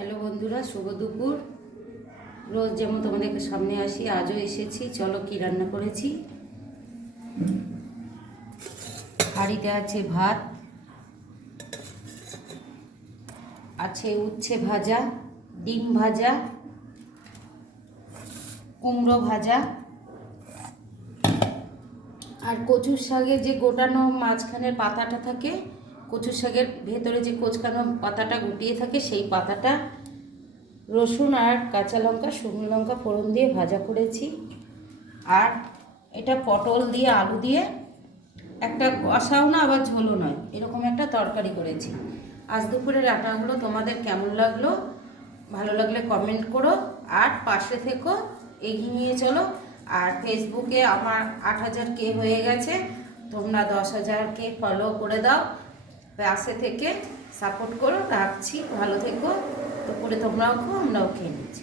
Hello বন্ধুরা, শুভ দুপুর। রোজ যেমন তোমাদের সামনে আসি, আজও এসেছি। চলো কি রান্না করেছি। হাঁড়িতে আছে ভাত, আছে উচ্ছে ভাজা, ডিম ভাজা, কুমড়ো ভাজা, আর কচুর শাকের যে গোটানো মাঝখানের পাতাটা থাকে, কচুর শাকের ভেতরে যে কোচকানো পাতাটা গুটিয়ে থাকে, সেই পাতাটা রসুন আর কাঁচা লঙ্কা, শুকনো লঙ্কা ফোড়ন দিয়ে ভাজা করেছি। আর এটা পটল দিয়ে আলু দিয়ে একটা কষাও না আবার ঝোলও নয়, এরকম একটা তরকারি করেছি। আজ দুপুরের রান্নাগুলো তোমাদের কেমন লাগলো? ভালো লাগলে কমেন্ট করো, আর পাশে থেকো, এগিয়ে নিয়ে চলো। আর ফেসবুকে আমার 8,000 কে হয়ে গেছে, তোমরা 10,000 কে ফলো করে দাও। পাশে থেকে সাপোর্ট করো। রাখছি, ভালো থেকো। দুপুরে তোমরাও খাও, আমরাও খেয়ে নিচ্ছি।